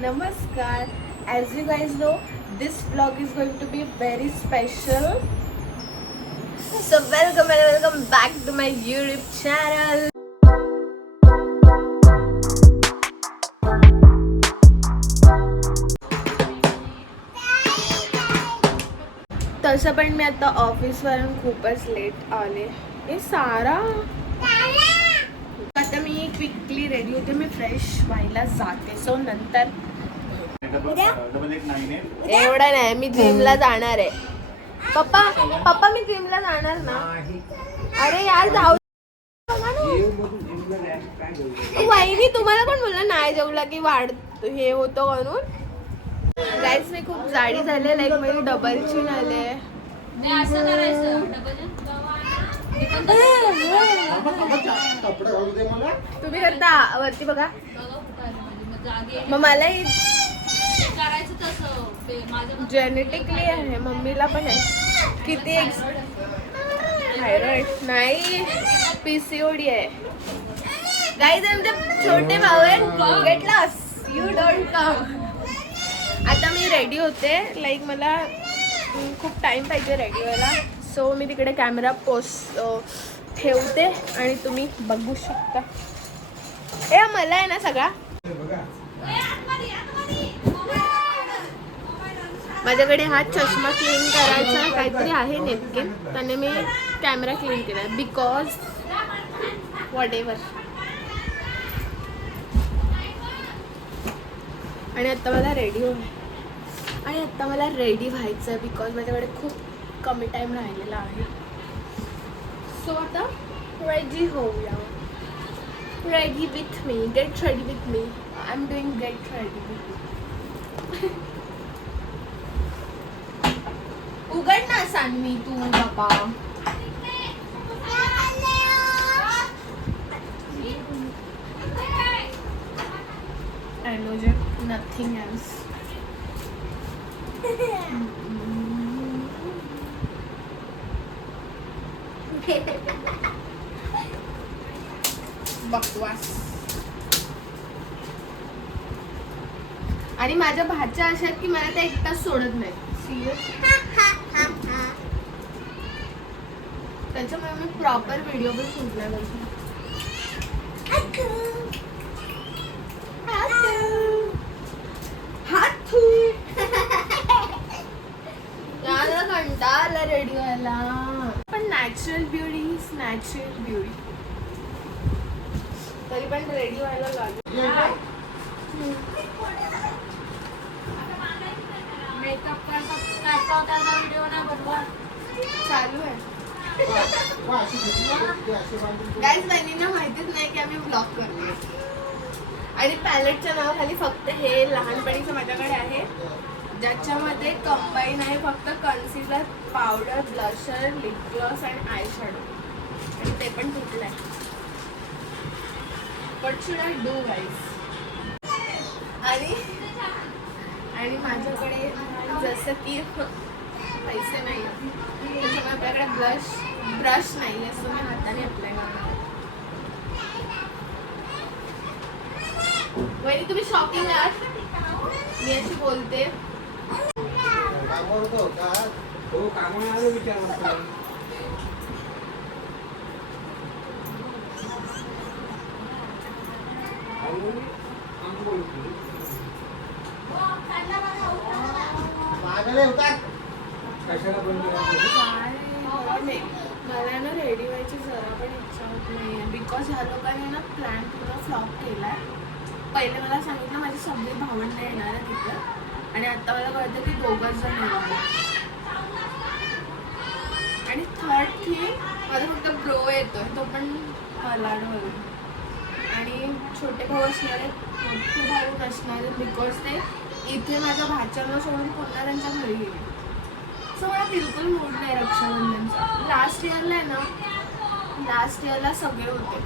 Namaskar. As you guys know, this vlog is going to be very special. So welcome and welcome back to my YouTube channel. तसं पण मी आता ऑफिसवरून खूपच late आले. हे सारा आता me quickly ready होते. मी fresh व्हायला जाते. सो नंतर एवढा नाही, मी जिमला जाणार आहे. पप्पा मी जिमला जाणार ना. अरे यार जाऊ वहिनी, तुम्हाला पण बोलला नाही जेवला की वाढ हे होतं म्हणून. गाईस मी खूप जाडी झाले. लाईक माझी डबल चिन आले. तुम्ही करता वरती बघा. मग मलाही जेनेटिकली आहे, मम्मीला पण आहे. किती थायरॉइड नाही, पीसीओडी आहे. गाईज आमचे छोटे भाऊ आहेत. Get lost, you don't come. आता मी रेडी होते. लाईक मला खूप टाइम पाहिजे रेडी व्हायला. सो मी तिकडे कॅमेरा ठेवते आणि तुम्ही बघू शकता. ए मला आहे ना सगळा. माझ्याकडे हा चष्मा क्लीन करायचा काहीतरी आहे नेपकिन, त्याने मी कॅमेरा क्लीन केला बिकॉज वॉट एव्हर. आणि आत्ता मला रेडी व्हायचं आहे बिकॉज माझ्याकडे खूप कमी टाईम राहिलेला आहे. सो आता रेडी होऊया. Ready with me, get ready with me. I am doing get ready with me. उघड ना सानवी तू बाबा. I know you, nothing else. बकवास. आणि माझ्या भाच्या अशा आहेत की मला त्या एकटाच सोडत नाही. त्याच्यामुळे मी प्रॉपर व्हिडिओ पण शूट नाही करतो. कंटाळा रेडी व्हायला. पण natural beauty is natural beauty. तरी पण रेडी व्हायला लागेल. मेकअप व्हिडिओ ना बनवा चालू आहे. गाईज बहिणींना माहितीच नाही की आम्ही ब्लॉग करतो. आणि पॅलेटच्या नावाखाली फक्त हे लहानपणीचं माझ्याकडे आहे, ज्याच्यामध्ये कंबाईन आहे फक्त concealer, powder, blusher, lip gloss आणि आय शॅडो. आणि ते पण तुटलं आहे. What should I do guys. आणि माझ्याकडे जसं की पैसे नाही त्याच्यामुळे आपल्याकडे ब्रश नाही आहे. सो मी हाताने अप्लाय करणार. वहिनी तुम्ही शॉकिंग आहात, मी अशी बोलते. मला ना रेडी व्हायची जरा पण इच्छा होत नाही आहे बिकॉज ह्या लोकांनी ना प्लॅन पूर्ण फ्लॉप केला आहे. पहिले मला सांगितलं माझी सगळी भावंड येणार आहे तिथं, आणि आता मला कळतं की 2 जण येणार. आणि थर्ड थिंग, माझा फक्त ब्रो येतोय, तो पण मलाडवरून. आणि छोटे भाऊ असणार आहेत, मोठे भाऊ नसणार आहेत बिकॉज ते इथे माझ्या भाच्यांना सोडून पुन्हा त्यांच्या घरी गेले. सो मला बिलकुल मूड नाही रक्षाबंधनचा. लास्ट इयरला सगळे होते.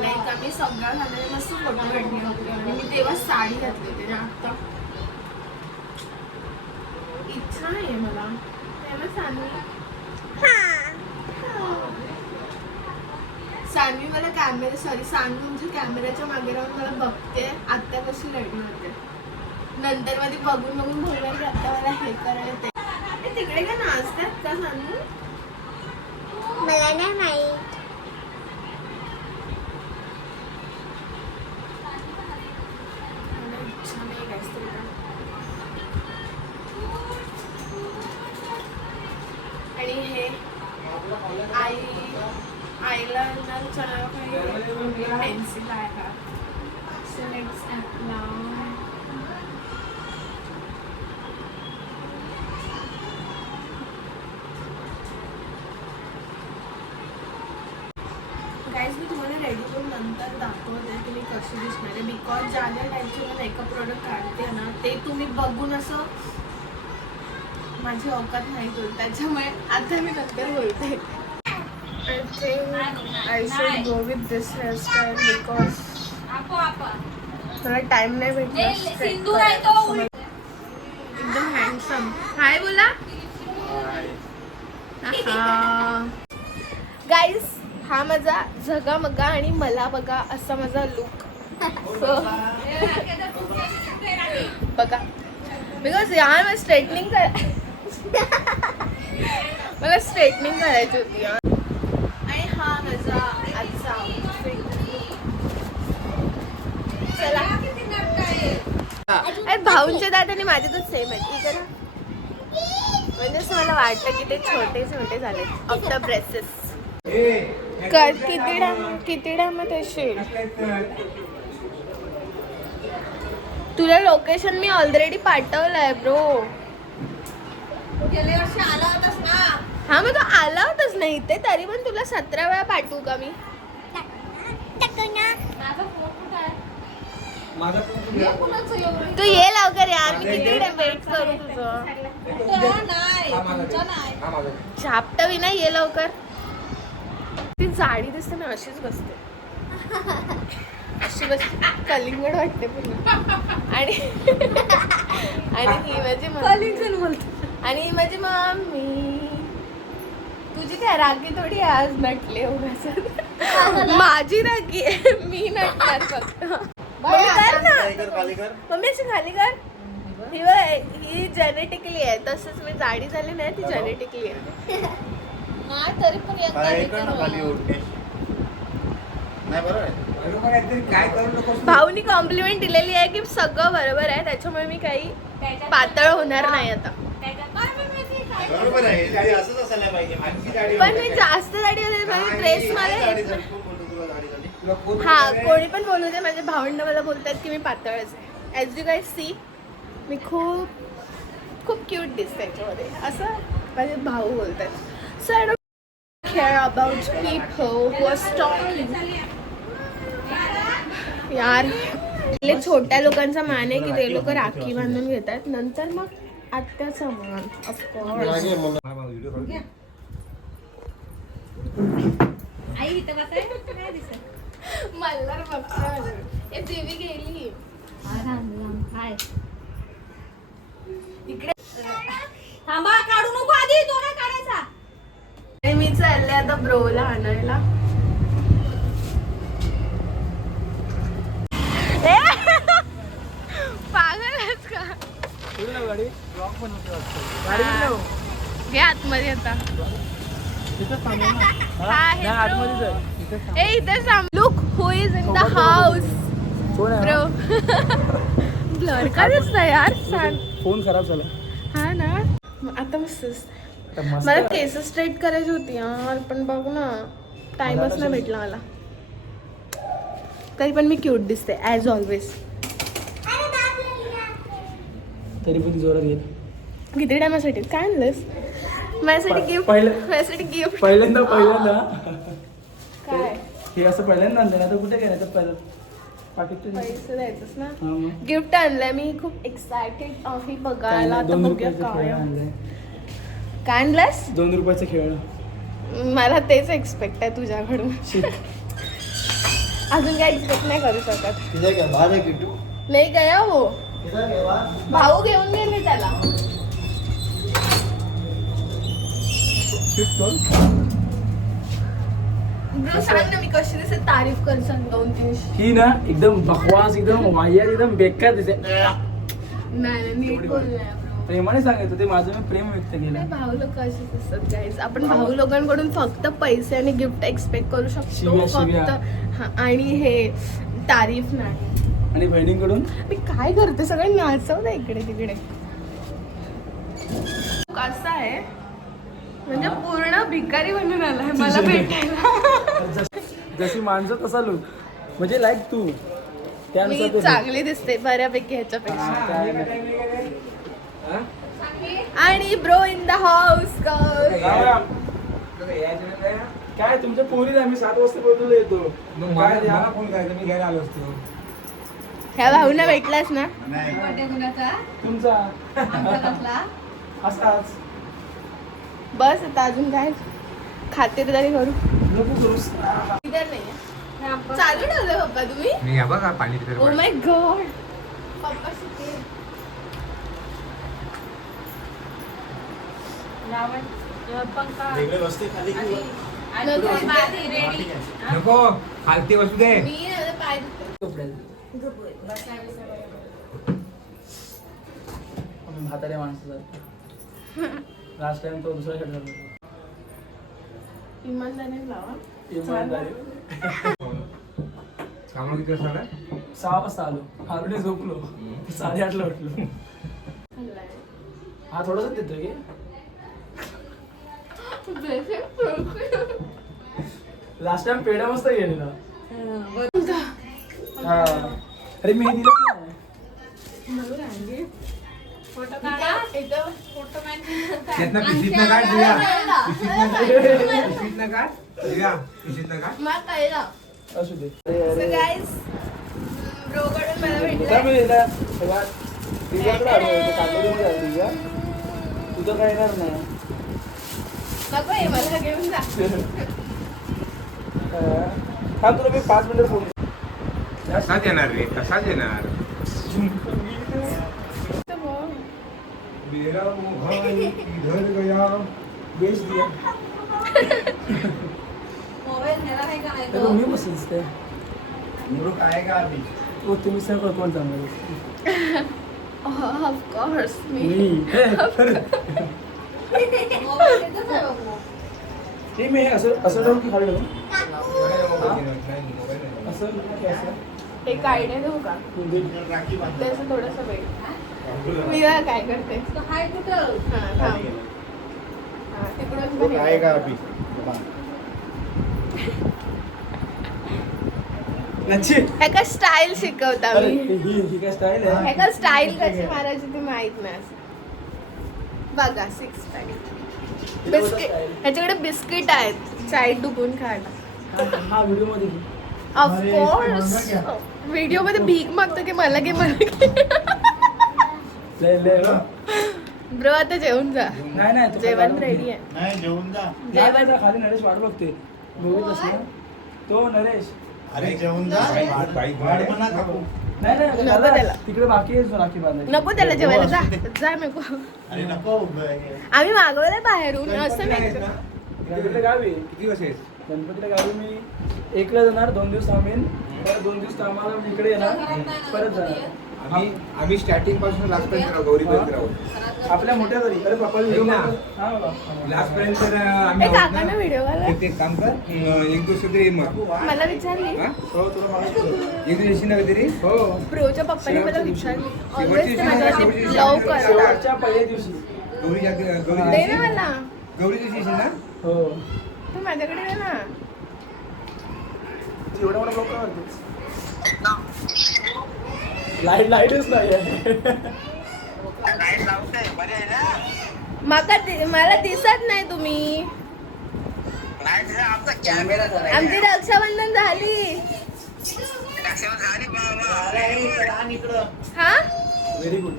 लाईक आम्ही सगळ्या झालेले मस्त फोटो काढले होते आणि मी तेव्हा साडी घातली होती. ना आता इच्छा नाही आहे मला. तेव्हा सानवी मला सानवी तुमच्या कॅमेऱ्याच्या मागे राहून मला बघते आत्ता कशी रेडी होते. नंतर मध्ये बघून बघून बोलणार की आता मला हे करायला ते. तिकडे काय नाचतात का सांगू? मला नाही माहित. आणि हे आईला पेन्सिल आहे का गाईज मी तुम्हाला रेडी करून नंतर दाखवते तुम्ही कशी दिसणार आहे. बिकॉज ज्या ज्या टाईपचे मी मेकअप प्रोडक्ट काढते ना ते तुम्ही बघून असं माझी औकात नाही होत, त्याच्यामुळे आता मी नंतर बोलते. I think I should go with this hairstyle because मला टाइम नाही भेटला. एकदम हँडसम. हाय बोला. गाईज हा माझा झगामगा आणि मला बघा असा माझा लुक बघा. बिकॉज यार मला स्ट्रेटनिंग मला स्ट्रेटनिंग करायची होती यार. आणि हा माझा आजचा चला. अरे भाऊंचे दात आणि माझे तर सेम आहेत ना, म्हणजे असं मला वाटतं की ते छोटे छोटे झाले आफ्टर ब्रेसेस. किती टाइमात येशील? तुला लोकेशन मी ऑलरेडी पाठवलंय ब्रो. गेल्या वर्षी आला होतास ना? हा मग तू आला होतास ना इथे, तरी पण तुला 17 वेळा पाठवू का मी? तू ये लवकर यार, मी किती वेट करू तुझं. झापटा विना ये लवकर. ती जाडी दिसते ना, अशीच बसते अशी बसते, कलिंगड वाटते पुन्हा. आणि ही माझी कलिंगड बोलते. आणि ही माझी मम्मी. तुझी काय राखी थोडी आज नटले उगाच. माझी राखी आहे, मी नटणार फक्त. मम्मी अशी खाली कर. ही जेनेटिकली आहे, तसंच मी जाडी झाली नाही, ती जेनेटिकली आहे. नाही तरी पण भाऊनी कॉम्प्लिमेंट दिलेली आहे की सगळं बरोबर आहे, त्याच्यामुळे मी काही पातळ होणार नाही आता. पण मी जास्त जाडी होते, माझी ड्रेस मला. हा कोणी पण बोलू दे, माझे भावंड मला बोलतात की मी पातळच आहे. As you guys see me खूप खूप क्यूट दिसते त्याच्यामध्ये, असं माझे भाऊ बोलतात. So I don't care about people who are stalking. यार छोट्या लोकांचा मान आहे की ते लोक राखी बांधून घेतात, नंतर मग आत्याचा मान ऑफकोर्स. मल्हार बघता ए देवी गेली इकडे. थांबा काढू नको आधी, तो नाही काढायचा. आणि मी चालले आता ब्रोला आणायला. पागलच का? घे आतमध्ये आता. ए इथे सांग. Look who is in the house bro. Blur का दिसतंय यार? सांग. फोन खराब झाला. हा ना, आता मस्त. मला केस स्ट्रेट करायची होती यार, पण बघ ना टाइमच नाही भेटला मला. तरी पण मी क्यूट दिसते ॲज ऑलवेज. तरी पण जोरात घेत. किती टायमासाठी काय आणलंस? माझ्यासाठी गिफ्ट. माझ्यासाठी गिफ्ट पहिल्यांदा काय हे असं पहिल्यांदा आणलं ना, तर कुठे काय तर पहिलं पैसे द्यायचंच ना. गिफ्ट आणलंय, मी खूप एक्सायटेड आहे बघायला. आता बघूया काय आणलंस. 2 रुपयाचं खेळ. मला तेच एक्सपेक्ट आहे तुझ्याकडून. अजून काय एक्सपेक्ट नाही करू शकत. नाही गया हो, भाऊ घेऊन गेले त्याला. ब्रो सांग ना मी कशी दिसते, तारीफ कर सांग 2-3. ही ना एकदम बकवास, एकदम वाहियात, एकदम बेकार दिसते. नाही नीट बोलूया प्रेमाने सांगायचं ते माझं मी प्रेम व्यक्त केलं. भाऊ लोक असेच असतात गाईज. आपण भाऊ लोकांकडून फक्त पैसे आणि गिफ्ट एक्सपेक्ट करू शकतो शिव्या. फक्त. हा, आणि हे तारीफ नाही. आणि बहिणींकडून मी काय करते सगळे नाचवलं इकडे तिकडे. कसं आहे म्हणजे पूर्ण भिकारी बनून आलाय मला भेटायला. जशी माणसं तसा लुक म्हणजे लाईक तू मी त्यानुसार ते चांगली दिसते बऱ्यापैकी ह्याच्यापेक्षा. काय नाही. हा? आणि ब्रो इन द हाऊस काय तुमच्या पोरीला आम्ही 7 वाजता पोहोचलो येतो. काय द्या? फोन करायचा मी घ्यायला आलो असतो. ह्या भाऊना भेटलास ना. तुमचा असाच बस आता अजून काय खातिरदारी करू. नको करूस. इधर नाही चालू ठेवलं पप्पा तुम्ही. मी बघा पाणी तिथे ओ माय गॉड पप्पा शिकले. नको खालती बसू दे. मी पाय म्हाताऱ्या माणसाचा लास्ट टाइम तो दुसरा खेळ झाला. इमानदारीने लावा. इमानदारी. कामाला किती वाजता आला? 6 वाजता आलो. ऑलरेडी झोपलो. 8:30ला उठलो. हा थोडासा देतो की लास्ट टाइम पेढा मस्त गेलेला. हा अरे मी हे दिलंच नाही. त्यातनं पिशीतनं काढ दिव्या. पिशीतनं काढ दिव्या. पिशीतनं काढ. असू दे. अरे गाईज ब्रोकडून मला काय भेटलं. मी दिला सगळ्या दिव्याकडे आलो होतो. काकोडीमध्ये आलो दिव्या. तुझं काय येणार नाही. नको आहे मला घेऊन जा. थांब तुला मी 5 मिनिटं फोन. कसाच येणार रे कसाच येणार. मेरा मोहन इधर गया. बेच दिया. तर मी मस्त दिसते. निवडून आएगा अभी. तो तुम्ही सगळं कोण चांगलं दिसते. ऑफकोर्स मी हे मी हे असं ठेवून की खाली ठेवून असं की असं एक आयडिया देऊ का त्याचं थोडस वेळ. मी बघा काय करते. हा, थांब. हा, तिकडून पण हे. आएगा अभी. नच्ची. ह्याका स्टाईल शिकवता अरे मी. ही काय स्टाईल आहे. ह्याका स्टाईल कशी मारायची ती माहित नाही. बघा 6 पॅक बिस्किट. ह्याच्याकडे बिस्किट आहेत साईड डुबून खायला. हा व्हिडिओ मध्ये घे. ऑफकोर्स व्हिडिओ मध्ये भीक मागतो की मला घे मला घे. ले ले ब्रो आता जेवून जा. नाही नाही तू जेवण खाली रेडी आहे. नाही जेवून जा. जेवण जा. खाली नरेश वाट बघते. मूवीत असला तो नरेश. अरे जेवून जा. वाढ पण नका खाऊ. नाही नाही नको दादा, त्याला. तिकडे बाकी आहे राखी बांधायची. नको त्याला जेवायला जा जा नको. अरे नको. आम्ही मागवलंय बाहेरून असं नाही. गणपतीला गावी किती वर्ष आहेस? गणपतीला गावी मी 1ला जाणार. 2 दिवस थांबेन. परत 2 दिवस कामाला मी इकडे येणार. परत जाणार. आम्ही स्टार्टिंग पासून लास्ट पर्यंत गौरी पर्यंत राहू. आपल्या मोठ्या घरी. अरे पप्पा व्हिडिओ ना. हा बाबा. लास्ट पर्यंत तर ए आम्ही काकांना व्हिडिओ घाला. ते काम कर. एक दिवस तरी मग मला विचारली हा? हो तुला माहिती. एक दिवस येशील ना कधीतरी. हो प्रोच्या पप्पाने मला विचारली ऑलवेज ते माझ्यावरती लव करा. शेवटच्या पहिल्या दिवशी. गौरीच्या दे ना गौरी मला. गौरी दिवशी येशील ना. हो तू माझ्याकडे दे ना. एवढ्या मोठा लोक लाईटच नाही आहे. मला दिसत नाही तुम्ही. आमची रक्षाबंधन झाली. हा व्हेरी गुड.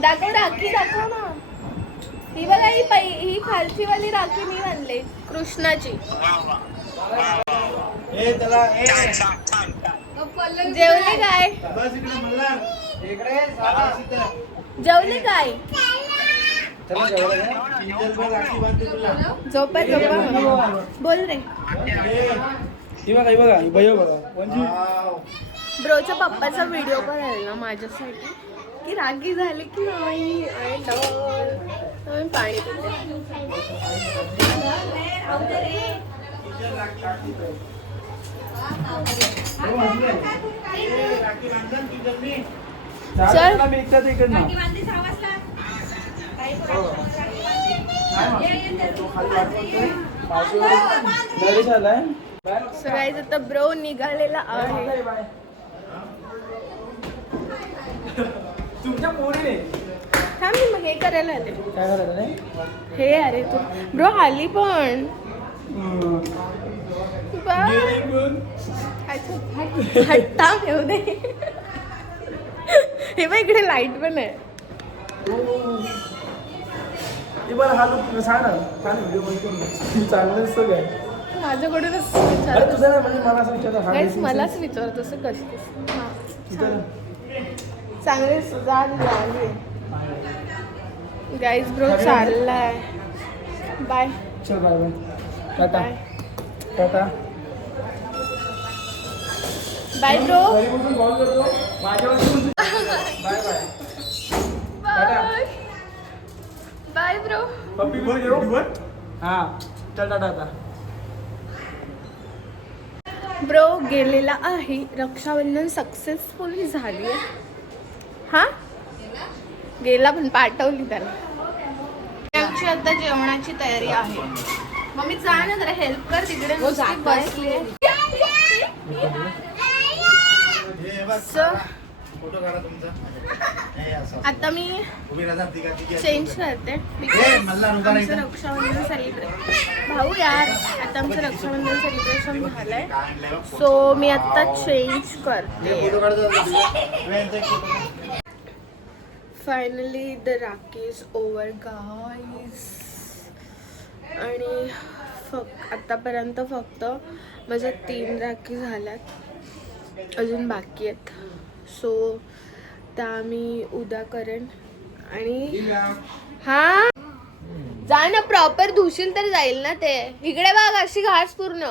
दाखव राखी दाखव ना. ही बघा ही खालची वाली राखी मी आणले कृष्णाची. जेवले काय जेवले काय. झोपा झोपा बोल रे. ही बघा ही बघा ही बघा बघा म्हणजे ब्रोच्या पप्पाचा व्हिडिओ करायला ना माझ्यासाठी की रागी झाली की नाही आणि पाणी चल. मी एकटाच इकडनं नरेश आलाय. So guys, आता ब्रो निघालेला आहे. तुमच्या पोरीने हा मी मग हे करायला आले. काय करायचं नाही. हे अरे तू ब्रो आली पण हट्टा घेऊ दे. हे बघ इकडे लाईट पण आहे. बरं हा लोक सांग ना काय व्हिडिओ बंद करून चांगलं असतं काय. माझ्याकडूनच अरे तुझं नाही म्हणजे मला असं विचारतं हा गाईस मलाच विचारत असं कसं चांगले गाईज ब्रो चाललाय. बाय चल bye bye tata bye tata. Bye bro. घरी बसून कॉल करतो माझ्यावर. Bye bye bye bye bro. पप्पी बोल येऊ. हां चल टाटा आता. ब्रो गेलेला आहे. रक्षाबंधन सक्सेसफुली झाली आहे. हा गेला पण पाठवली त्याला. आमची आता जेवणाची तयारी आहे. मम्मी जा ना जरा हेल्प कर तिकडे बसली. फोटो काढा तुमचा. आता मी चेंज करते. आमचं रक्षाबंधन सेलिब्रेट भाऊ यार आता आमचं रक्षाबंधन सेलिब्रेशन झालंय. सो मी आता चेंज करते. Finally the rakhi is over guys. आणि आतापर्यंत फक्त माझ्या 3 राखी झाल्यात. अजून बाकी आहेत. सो त्या मी उद्या करेन. आणि हा जा ना प्रॉपर धुशील तर जाईल ना ते. इकडे बघ अशी घास पूर्ण.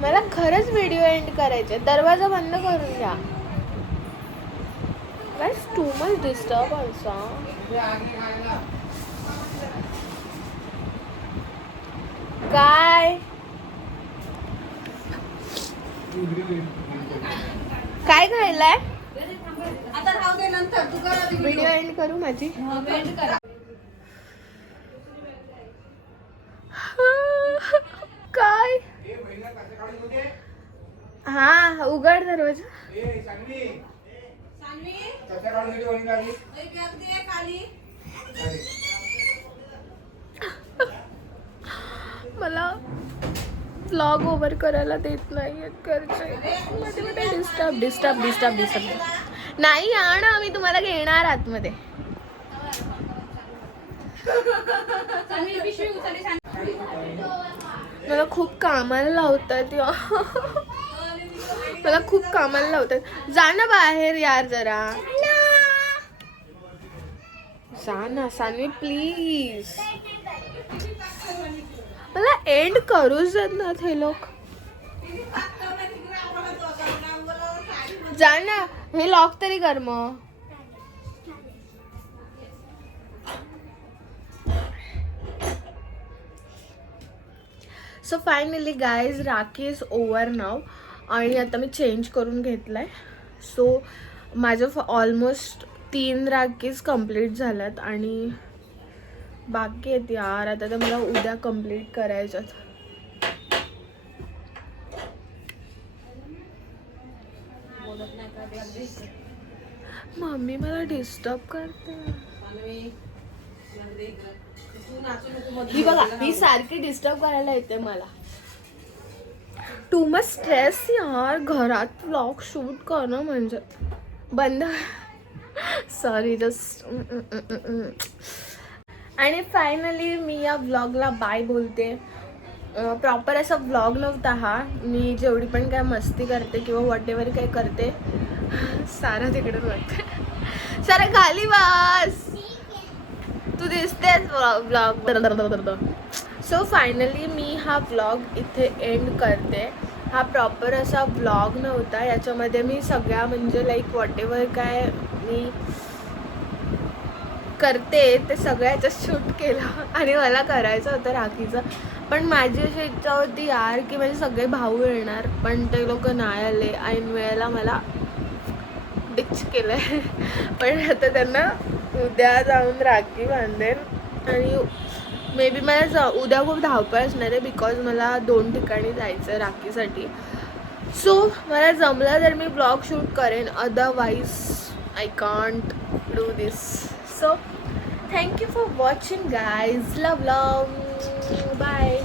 मला खरंच व्हिडिओ एंड करायचे. दरवाजा बंद करून घ्या. That's too much disturbance. काय काय खायलाय. व्हिडिओ एंड करू माझी. काय हा उघड दरवाजा. मला व्लॉग ओव्हर करायला देत नाही घरचे. डिस्टर्ब नाही या ना. मी तुम्हाला घेणार आतमध्ये. मला खूप कामाला लावतात. मला खूप कामाला लावतात. जा ना बाहेर यार जरा. जा ना सानवी प्लीज. मला एंड करूच देत ना हे लोक. जा ना हे लॉक तरी कर मग. So finally guys Rakhi is over now. आणि आता मी चेंज करून घेतलाय. सो माझं ऑलमोस्ट 3 राखीज कम्प्लीट झाल्यात. आणि बाकी आहेत यार. आता तर मला उद्या कम्प्लीट करायच्यात. मम्मी मला डिस्टर्ब करते. ही बघा ही सारखी डिस्टर्ब करायला येते मला. टू मच स्ट्रेस यार. घरात व्लॉग शूट करणं म्हणजे बंद. Sorry just. आणि फायनली मी या व्लॉगला बाय बोलते. प्रॉपर असा व्लॉग नव्हता हा. मी जेवढी पण काय मस्ती करते किंवा वॉट एव्हर काय करते. सारा तिकडून वाटते. सारा खाली वास. तू तू दिसतेस ब्लॉग. सो फायनली मी हा ब्लॉग इथे एंड करते. हा प्रॉपर असा ब्लॉग नव्हता, याच्यामध्ये मी सगळ्या म्हणजे लाईक वॉट एव्हर काय मी करते ते सगळ्याचं शूट केलं आणि मला करायचं होतं राखीचं. पण माझी अशी इच्छा होती यार की माझे सगळे भाऊ येणार, पण ते लोक नाही आले. ऐन वेळेला मला डिच केलं आहे. पण आता त्यांना उद्या जाऊन राखी बांधेन आणि मे बी मला उद्या खूप धावपळ असणार आहे बिकॉज मला 2 ठिकाणी जायचं आहे राखीसाठी. सो मला जमलं तर मी ब्लॉग शूट करेन, otherwise I can't do this. So thank you for watching guys. Love. Bye.